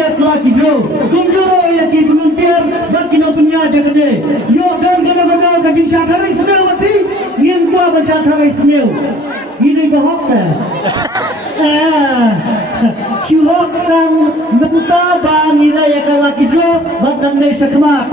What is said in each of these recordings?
tiket lagi bro. Kumjuro ya ki volunteer bakin punya jagade. Yo dan kena benar ke bisa kami semua mati. Yang gua baca kami semua. Ini bahok saya. Syuhok sang bentar dan nilai yang lagi bro. Bacan desa kemak.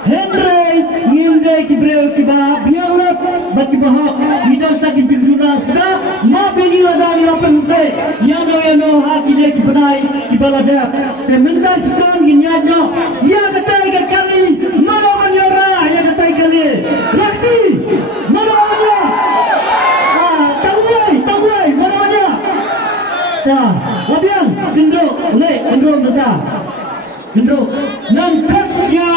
Henry Yilde ki bro ki ba biarlah bagi bahok. Tidak sakit berjuna sudah. Ma beli ladani open say. Yang no hati dek benai di balada. Peminta sekarang ginyanya. Ya kata ikan kali. Mana menyora ya kata kali. Lagi. Mana menyora. Tahu mana menyora. Dah. Wabiang gendro. Oleh gendro besar. Gendro. Nangkatnya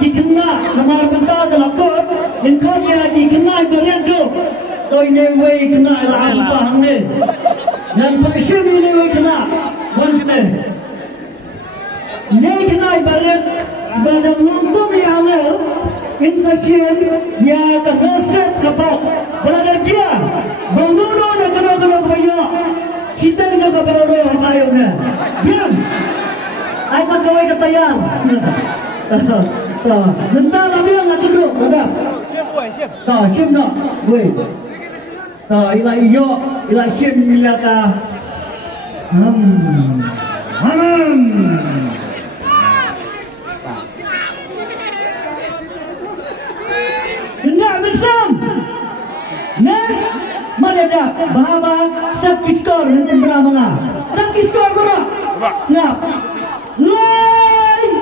dikena kamar bentar dalam kot. Nangkatnya dikena jarian tu. Tôi nên quay cái này là anh ta hàng này, nên phải xem như này quay cái nào, quan trọng này, nên cái này bà lên, bà làm luôn tốt đi hàng này, in ta xem, nhà ta nói xét cả bọc, bà làm chia, bà luôn luôn là cái nào bây giờ, chỉ tên cái bà bảo rồi hôm nay ông này, biết, ai ta coi cái tay ăn, người ta làm việc là cái được, được không? Xem nó, quay. Ila iyo, ila shem milata. Dengar bersam. Nah, mana dah bahaba satu skor untuk beramanga. Satu skor guna. Siap. Line.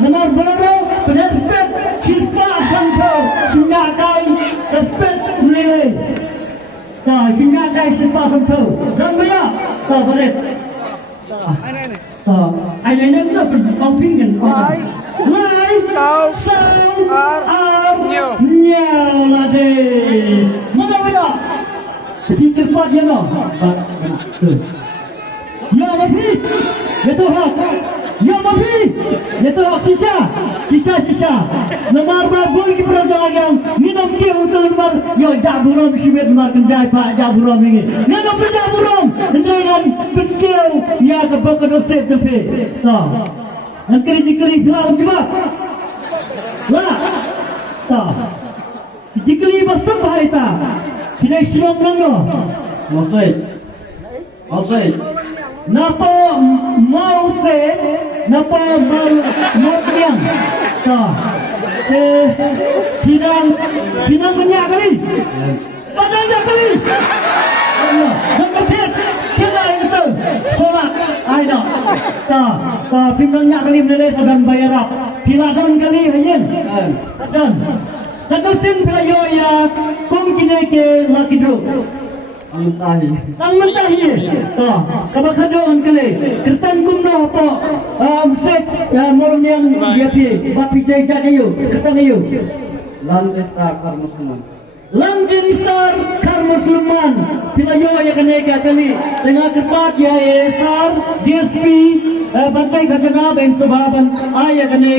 Nomor berapa? Respect siswa santor sinakai respect nilai. Dah sinakai siswa santor. Ramaya. Dah boleh. Ini ni opinion. Lai sound nyau lah deh. Mana benda? Jadi cepat je no. Ya masih. Itu hak. Ya mafi, itu sisa. Nomor berapa lagi perjalanan yang minum kiri untuk nomor yo jaburom simet nomor kenjai pak jaburom ini. Minum jaburom, dengan betul ya kebak dosep tepi. Tahu, nak kiri bilang juga. Wah, tahu. Kiri besar bahaya tak? Tidak siap mana? Masih. Napa mau se, napa mau tiang, tak, sidang banyak kali, banyak kali, nampak kita itu, sekolah, ada, tak, banyak kali menilai sedang bayar, silakan kali hayen, dan musim pelajar ya, kini ke laki dulu. Mentahi. Kalau kadang kali kertan kumno apa set moron yang dia pi bapi jadi you kertan you. Landstar kar Musliman. Bila yo yang kena kali dengan kertas ya SR DSP bantai khazanah dan sebahagian ayah kena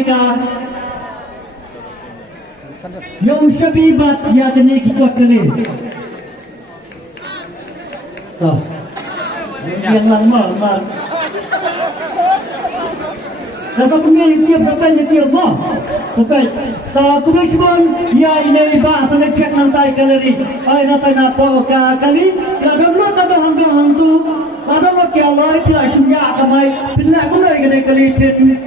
yang syabibat ya kena kita kali. Yang lama. Kalau punya dia sampai dia mau, sampai. Tapi kemudian ya ini bah sampai cek nanti kali. Nanti napa kali. Kalau belum ada hang tu, ada lagi Allah tidak syuya kamai. Bila guna ini kali pin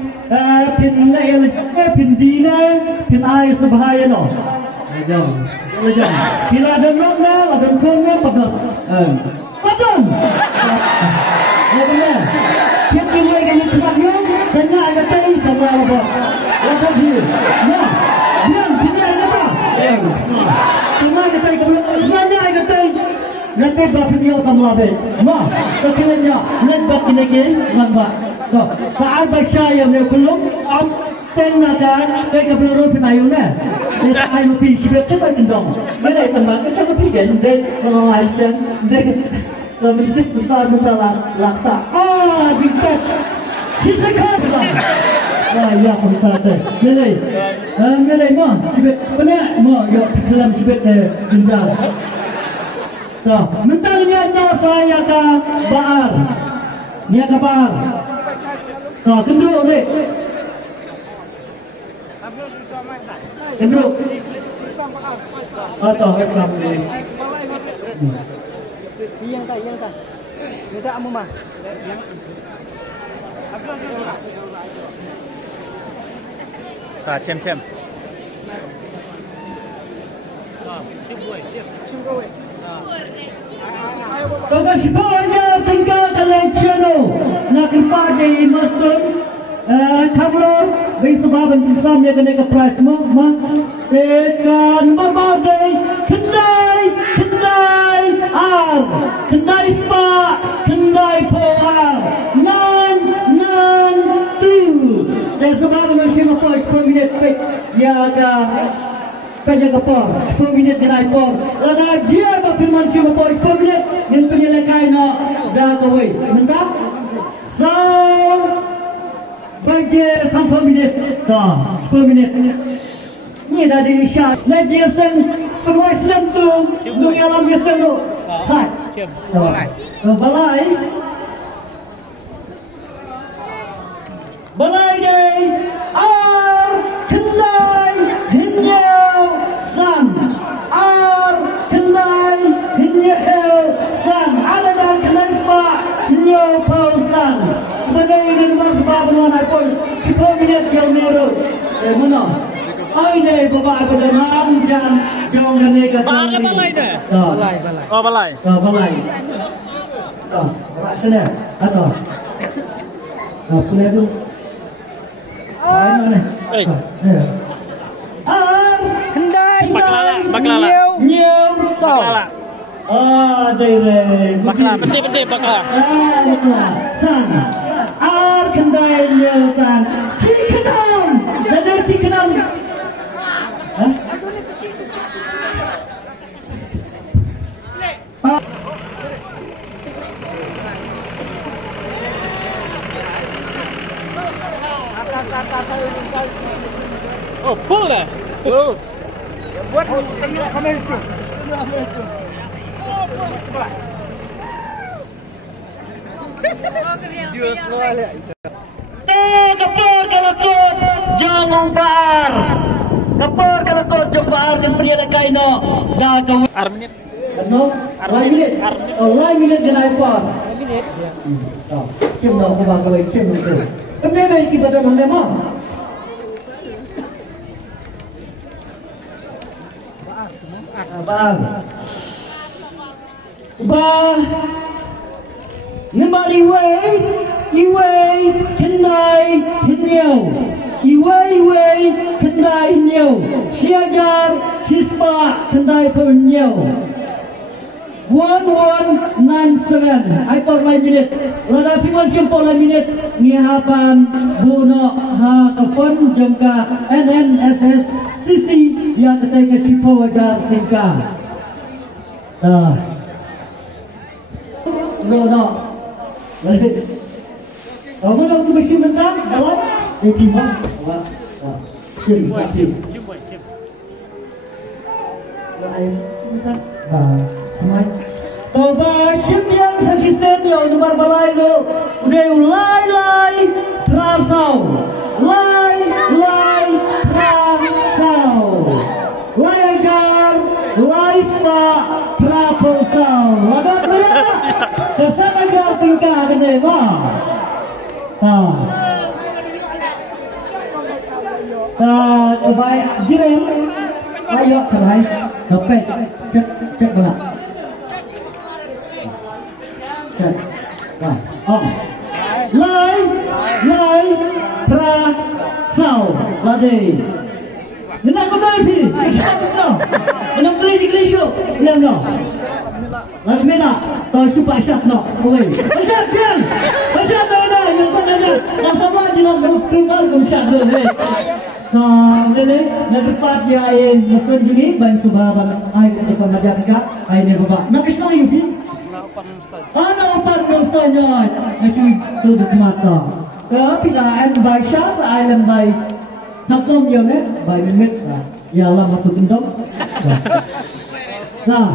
lain, pin dina, pin air sebahaya no. Bila ada nama, ada kena pada. Padam. Ya benar. Yang kita ingin sebabnya, kena ada tadi sama apa. Apa dia? Ya. Dia ada apa? Cuma kita ikut sebenarnya kita nanti berapa dia sama be. Ma, terkena nanti kita ke mana? So, saat baca yang mereka am tengakan mereka belum penayu na. Mereka hay mapi sibuk cepat kendong. Mereka tempat kita mapi kan, kalau ada mereka mesti besar laksa. Bisa. Kita kan. Ya, betul. Milih mo, sibuk benar mo, yo dalam sibuk tinggal. So, mentalnya saya ke bar, dia ke bar. So, kenduk ni, kenduk. Atau Islam ni. Yang tak. Yang tak amu mah. Cem. Kalau semuanya tinggal dalam channel nak kepada masuk tablo bersama Islam yang kena ke prasma tekan berbadai kendai kendai spa kendai power nan tu dan sebab manusia apa komunitas ya ada kaya kapor, 10 minit dinai por. Lada dia berfirman siapa por 10 minit yang penyelekai nak dah kawai. Mentah? So, bagi 10 minit, dah 10 minit. Ni dah diisya. Lagi sen perwais tu, dunia alam sen tu. Hai. Balai day, kendai hinyau san, kendai hinyau san, ada dah kendai spa hinyau pau san. Balai ini nomor sebab mana pun 10 minit yang meru. Mana? Ay baba aku dah jam jauh dari kata ni. Balai dah. Balai. Oh balai. Balai. Balai sana. Ada. Punya tu. Kendai. Baklala. Nyiu. Baklala. Dari. Baklala. Penting baklala. San. Kendai nyiu san. Sikenam. Ada sikenam. Oh, full dah. Buat kamera itu. Dia semua lihat. Kapur kalakot jang bar. Kapur kalakot jang bar dan pria lekai no. Dah kau. Arminit. No. Arminit. Arminit dengan ipar. Arminit. Cem dah kau bawa cem itu. Kenapa kita dah mana mah? Nampak iway, kendai, hinyau. Iway, kendai, hinyau. Siagar, sispa, kendai, hinyau. 1197. I for 5 minutes. Lada fiwan siang for 5 minutes. Ngihapan buno ha kafon jangka NNSS CC yang ketika sipo wajar tingkah. No. Kamu nak mesti mentang, awak? Tiba, awak. Sim. Mai. Toba ship yang sakit dia nomor balai lo. Udah lai prasau. Lai prasau. Laigar, laipa prasau. Ada berapa? Kesana jar tingkah kena mah. Baik, jiran. Ayo kerai. Sampai cek bola. Cek. Lai pra sau. Lade. Nak kau dah pi. Siapa tu? Nak kelis show. Yang no. Lagi mana? Kau super shot no. Oi. Shot kan. Shot mana? Yang kau ada. Nak sama je nak tinggal kau shot tu. Lele, nak dapat dia mungkin juga banyak subhan. Ay kita sama jaga. Ay ni bapa. Nak kisah you pi? Ana opan mustanya. Asyik tu mata. Pila and by Shah Island by Nakom Yone by Minutes. Ya Allah matu tundong. Nah,